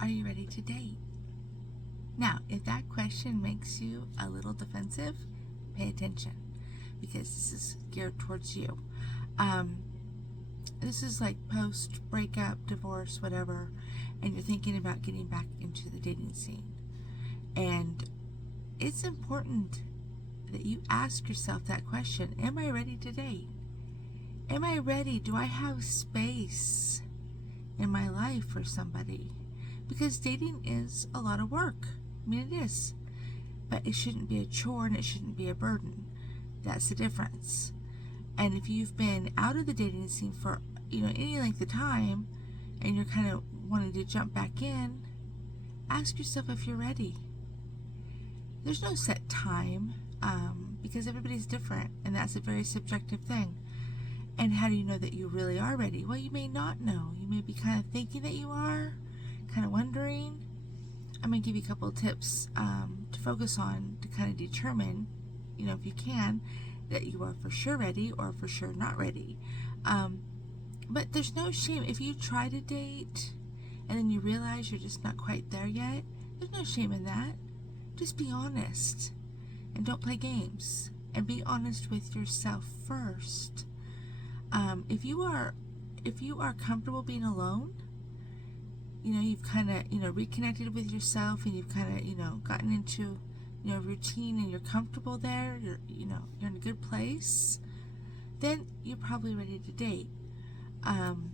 are you ready to date? Now, if that question makes you a little defensive, pay attention, because this is geared towards you. This is like post breakup, divorce, whatever, and you're thinking about getting back into the dating scene. And it's important that you ask yourself that question: am I ready to date? Am I ready? Do I have space in my life for somebody? Because dating is a lot of work. I mean, it is. But it shouldn't be a chore and it shouldn't be a burden. That's the difference. And if you've been out of the dating scene for, any length of time, and you're kind of wanting to jump back in, ask yourself if you're ready. There's no set time, because everybody's different, and that's a very subjective thing. And how do you know that you really are ready? Well, you may not know. You may be kind of thinking that you are, kind of wondering. I'm going to give you a couple of tips to focus on to kind of determine, if you can, that you are for sure ready or for sure not ready. But there's no shame. If you try to date and then you realize you're just not quite there yet, there's no shame in that. Just be honest and don't play games, and be honest with yourself first. If you are comfortable being alone, you've kind of reconnected with yourself, and you've kind of gotten into routine, and you're comfortable there, you're in a good place, then you're probably ready to date. And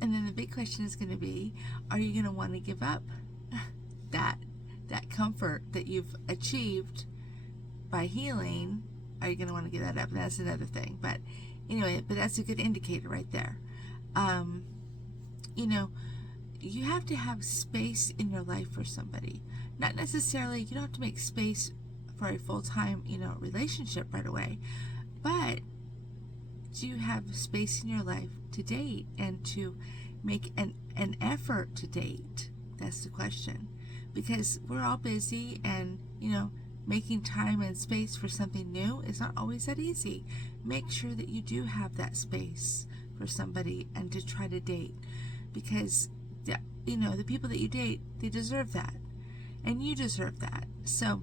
then the big question is going to be, are you going to want to give up that comfort that you've achieved by healing? Are you going to want to give that up? And that's another thing. But anyway, that's a good indicator right there. You have to have space in your life for somebody. Not necessarily, you don't have to make space for a full-time, relationship right away. But do you have space in your life to date and to make an effort to date? That's the question. Because we're all busy, and, making time and space for something new is not always that easy. Make sure that you do have that space for somebody and to try to date, because the people that you date, they deserve that, and you deserve that. So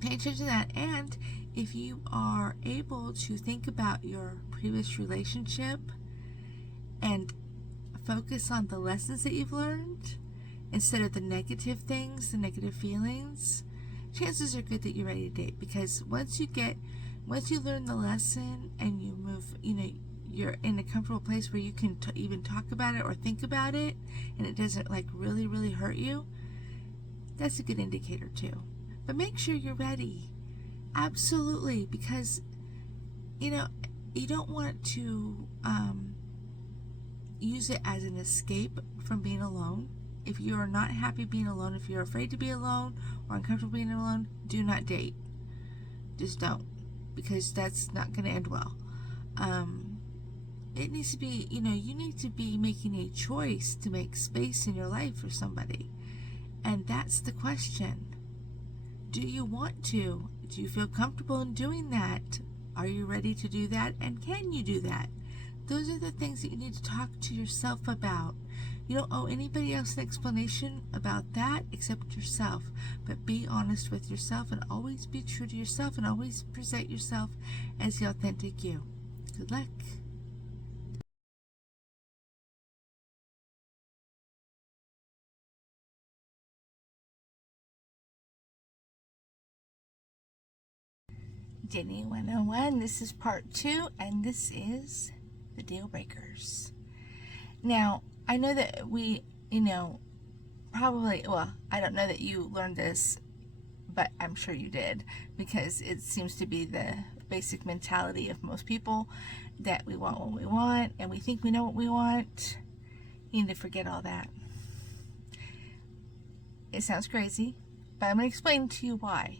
pay attention to that. And if you are able to think about your previous relationship and focus on the lessons that you've learned instead of the negative things, the negative feelings, chances are good that you're ready to date. Because once you learn the lesson and you move, you're in a comfortable place where you can even talk about it or think about it, and it doesn't really, really hurt you, that's a good indicator too. But make sure you're ready. Absolutely. Because, you don't want to use it as an escape from being alone. If you are not happy being alone, if you're afraid to be alone or uncomfortable being alone, do not date. Just don't, because that's not going to end well. It needs to be, you need to be making a choice to make space in your life for somebody. And that's the question. Do you want to? Do you feel comfortable in doing that? Are you ready to do that? And can you do that? Those are the things that you need to talk to yourself about. You don't owe anybody else an explanation about that except yourself. But be honest with yourself, and always be true to yourself, and always present yourself as the authentic you. Good luck. Dating 101. This is part 2, and this is the deal breakers. Now, I know that we, probably, well, I don't know that you learned this, but I'm sure you did, because it seems to be the basic mentality of most people, that we want what we want, and we think we know what we want. You need to forget all that. It sounds crazy, but I'm going to explain to you why.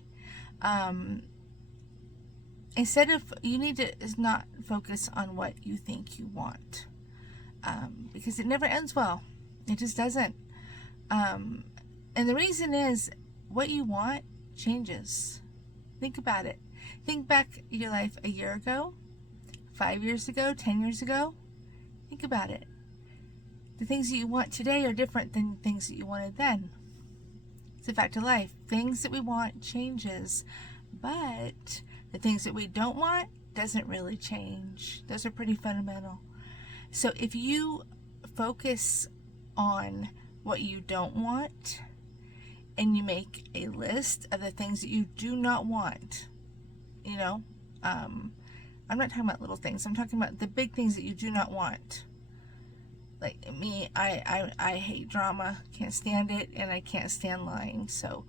Instead of, you need to not focus on what you think you want, because it never ends well. It just doesn't. And the reason is, what you want changes. Think about it. Think back your life a year ago, 5 years ago, 10 years ago. Think about it. The things that you want today are different than things that you wanted then. It's a fact of life. Things that we want changes, but the things that we don't want doesn't really change. Those are pretty fundamental. So if you focus on what you don't want and you make a list of the things that you do not want, I'm not talking about little things. I'm talking about the big things that you do not want. Like me, I hate drama, can't stand it, and I can't stand lying. So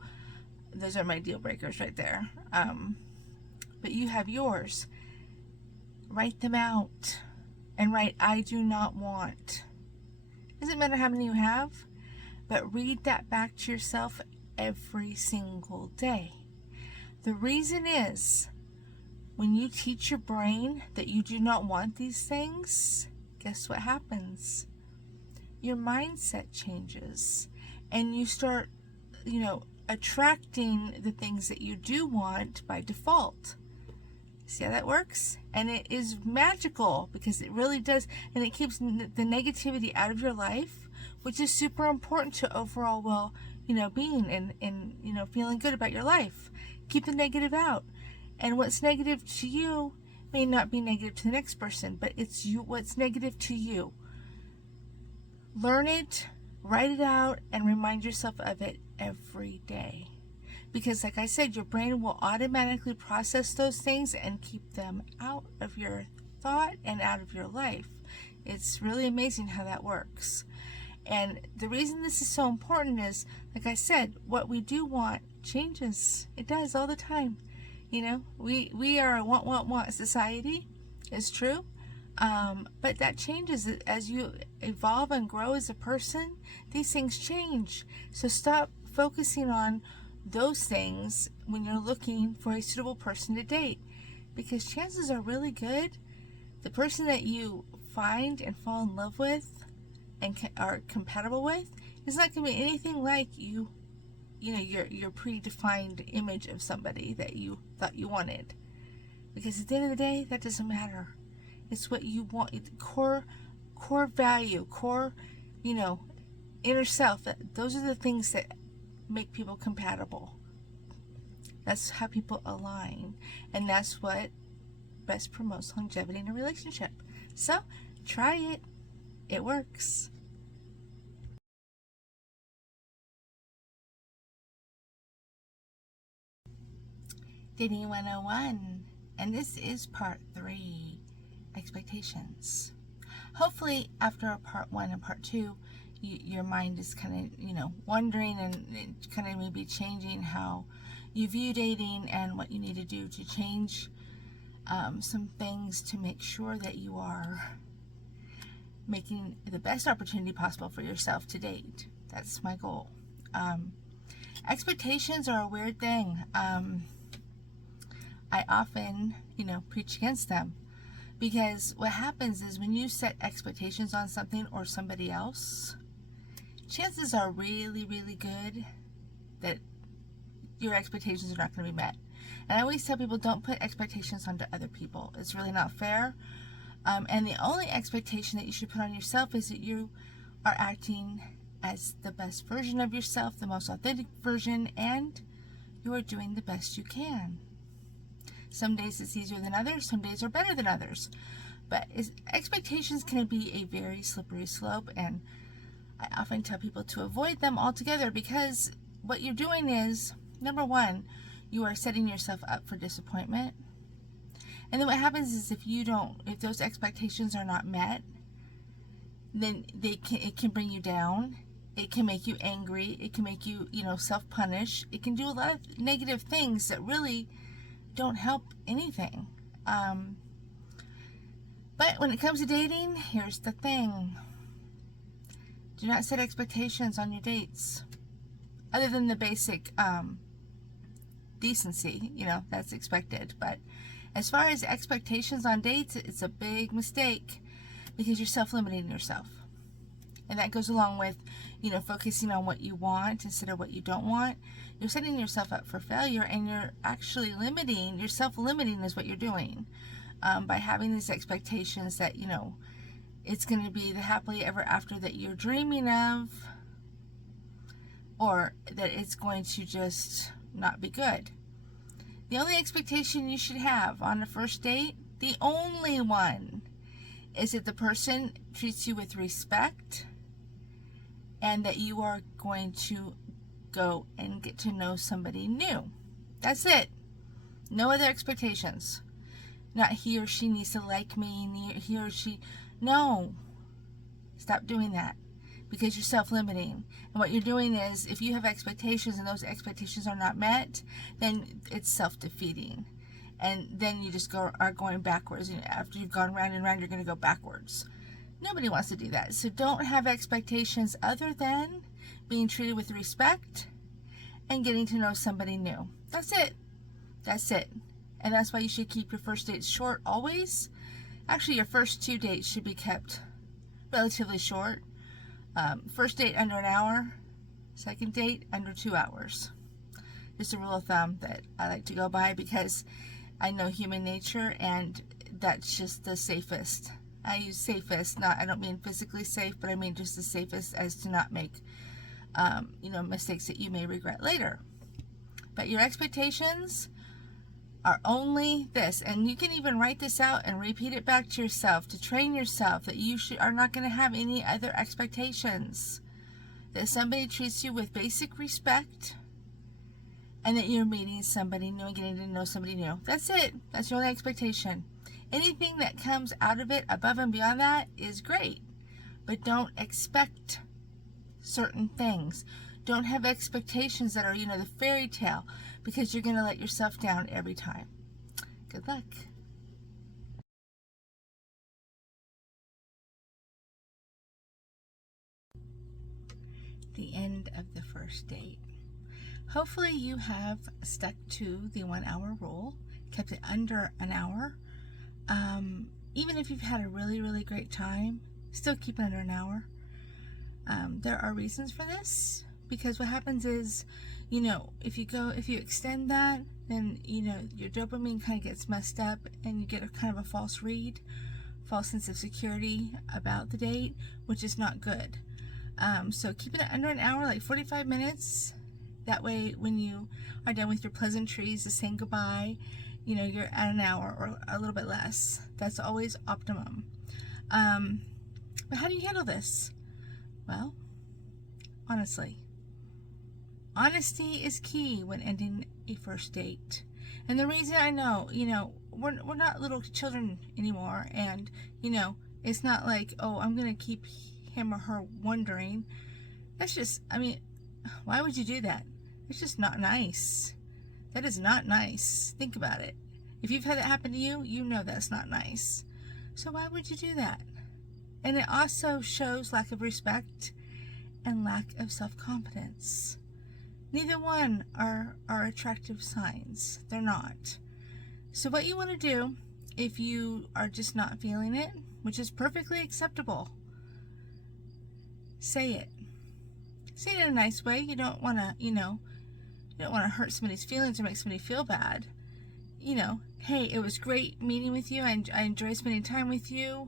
those are my deal breakers right there. But you have yours. Write them out and write, I do not want. Doesn't matter how many you have, but read that back to yourself every single day. The reason is, when you teach your brain that you do not want these things, guess what happens? Your mindset changes and you start, attracting the things that you do want by default. See how that works? And it is magical because it really does, and it keeps the negativity out of your life, which is super important to overall being and feeling good about your life. Keep the negative out. And what's negative to you may not be negative to the next person, but it's what's negative to you. Learn it, write it out, and remind yourself of it every day. Because like I said, your brain will automatically process those things and keep them out of your thought and out of your life. It's really amazing how that works. And the reason this is so important is, like I said, what we do want changes. It does all the time. We are a want society. It's true. But that changes as you evolve and grow as a person. These things change. So stop focusing on those things when you're looking for a suitable person to date, because chances are really good the person that you find and fall in love with and are compatible with is not going to be anything like your predefined image of somebody that you thought you wanted. Because at the end of the day, that doesn't matter. It's what you want. It's core value, core, inner self. Those are the things that make people compatible. That's how people align, and that's what best promotes longevity in a relationship. So try it. It works. Dating 101, and this is part 3, expectations. Hopefully after part 1 and part 2, your mind is kind of, wondering and kind of maybe changing how you view dating and what you need to do to change some things to make sure that you are making the best opportunity possible for yourself to date. That's my goal. Expectations are a weird thing. I often, preach against them, because what happens is when you set expectations on something or somebody else, chances are really, really good that your expectations are not going to be met. And I always tell people, don't put expectations onto other people. It's really not fair. And the only expectation that you should put on yourself is that you are acting as the best version of yourself, the most authentic version, and you are doing the best you can. Some days it's easier than others. Some days are better than others. But expectations can be a very slippery slope, and I often tell people to avoid them altogether, because what you're doing is, number one, you are setting yourself up for disappointment. And then what happens is if those expectations are not met, then it can bring you down. It can make you angry. It can make you, self-punish. It can do a lot of negative things that really don't help anything. But when it comes to dating, here's the thing. Do not set expectations on your dates, other than the basic decency, that's expected. But as far as expectations on dates, it's a big mistake, because you're self-limiting yourself. And that goes along with, focusing on what you want instead of what you don't want. You're setting yourself up for failure, and you're actually self-limiting is what you're doing, by having these expectations that, it's going to be the happily ever after that you're dreaming of, or that it's going to just not be good. The only expectation you should have on a first date, the only one, is that the person treats you with respect and that you are going to go and get to know somebody new. That's it. No other expectations. Not he or she needs to like me, he or she. No. Stop doing that, because you're self-limiting. And what you're doing is, if you have expectations and those expectations are not met, then it's self-defeating. And then you just are going backwards. And after you've gone round and round, you're going to go backwards. Nobody wants to do that. So don't have expectations other than being treated with respect and getting to know somebody new. That's it. That's it. And that's why you should keep your first dates short always. Actually, your first 2 dates should be kept relatively short. First date under an hour. Second date under 2 hours. Just a rule of thumb that I like to go by, because I know human nature, and that's just the safest. I use safest, I don't mean physically safe, but I mean just the safest as to not make mistakes that you may regret later. But your expectations are only this, and you can even write this out and repeat it back to yourself to train yourself that you are not going to have any other expectations. That somebody treats you with basic respect, and that you're meeting somebody new and getting to know somebody new. That's it. That's your only expectation. Anything that comes out of it above and beyond that is great, but don't expect certain things. Don't have expectations that are, the fairy tale, because you're going to let yourself down every time. Good luck. The end of the first date. Hopefully you have stuck to the 1 hour rule, kept it under an hour. Even if you've had a really, really great time, still keep it under an hour. There are reasons for this, because what happens is, if you extend that, then, your dopamine kind of gets messed up, and you get a kind of a false sense of security about the date, which is not good. So keeping it under an hour, like 45 minutes. That way, when you are done with your pleasantries, just saying goodbye, you're at an hour or a little bit less. That's always optimum. But how do you handle this? Well, honestly, honesty is key when ending a first date. And the reason I know, we're not little children anymore, and, it's not like, oh, I'm going to keep him or her wondering. That's just, why would you do that? It's just not nice. That is not nice. Think about it. If you've had that happen to you, you know that's not nice. So why would you do that? And it also shows lack of respect and lack of self-confidence. Neither one are attractive signs. They're not. So what you want to do, if you are just not feeling it, which is perfectly acceptable, say it. Say it in a nice way. You don't want to, you don't want to hurt somebody's feelings or make somebody feel bad. Hey, it was great meeting with you. I enjoy spending time with you.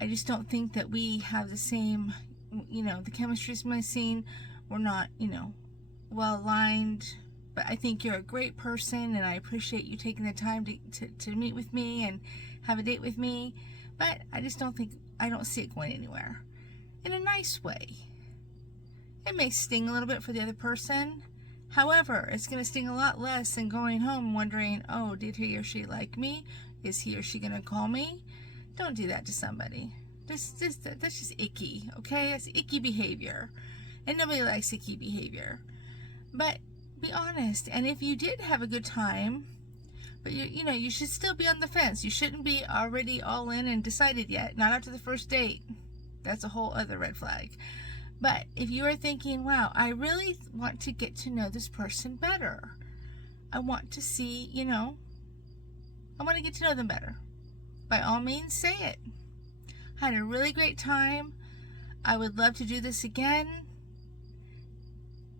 I just don't think that we have the same, the chemistry's missing. We're not, well aligned. But I think you're a great person, and I appreciate you taking the time to meet with me and have a date with me. But I don't see it going anywhere. In a nice way. It may sting a little bit for the other person. However, it's going to sting a lot less than going home wondering, oh, did he or she like me? Is he or she going to call me? Don't do that to somebody. That's just icky, okay? That's icky behavior. And nobody likes icky behavior. But be honest. And if you did have a good time, but you should still be on the fence. You shouldn't be already all in and decided yet. Not after the first date. That's a whole other red flag. But if you are thinking, wow, I really want to get to know this person better. I want to see, I want to get to know them better. By all means, say it. I had a really great time. I would love to do this again.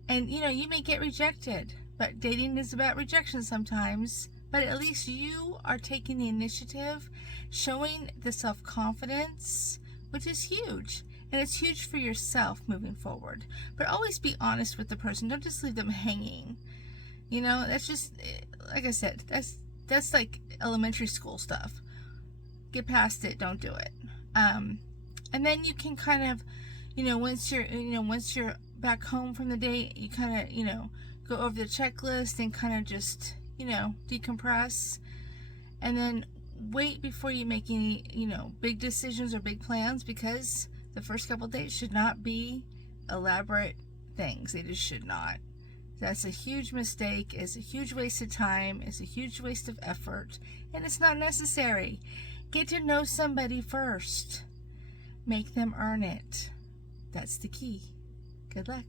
And, you may get rejected. But dating is about rejection sometimes. But at least you are taking the initiative, showing the self-confidence, which is huge. And it's huge for yourself moving forward. But always be honest with the person. Don't just leave them hanging. You know, that's just, like I said, that's like elementary school stuff. Get past it. Don't do it. And then you can kind of, once you're back home from the date, you kind of, go over the checklist and kind of just, decompress. And then wait before you make any, big decisions or big plans, because the first couple dates should not be elaborate things. They just should not. That's a huge mistake. It's a huge waste of time. It's a huge waste of effort. And it's not necessary. Get to know somebody first. Make them earn it. That's the key. Good luck.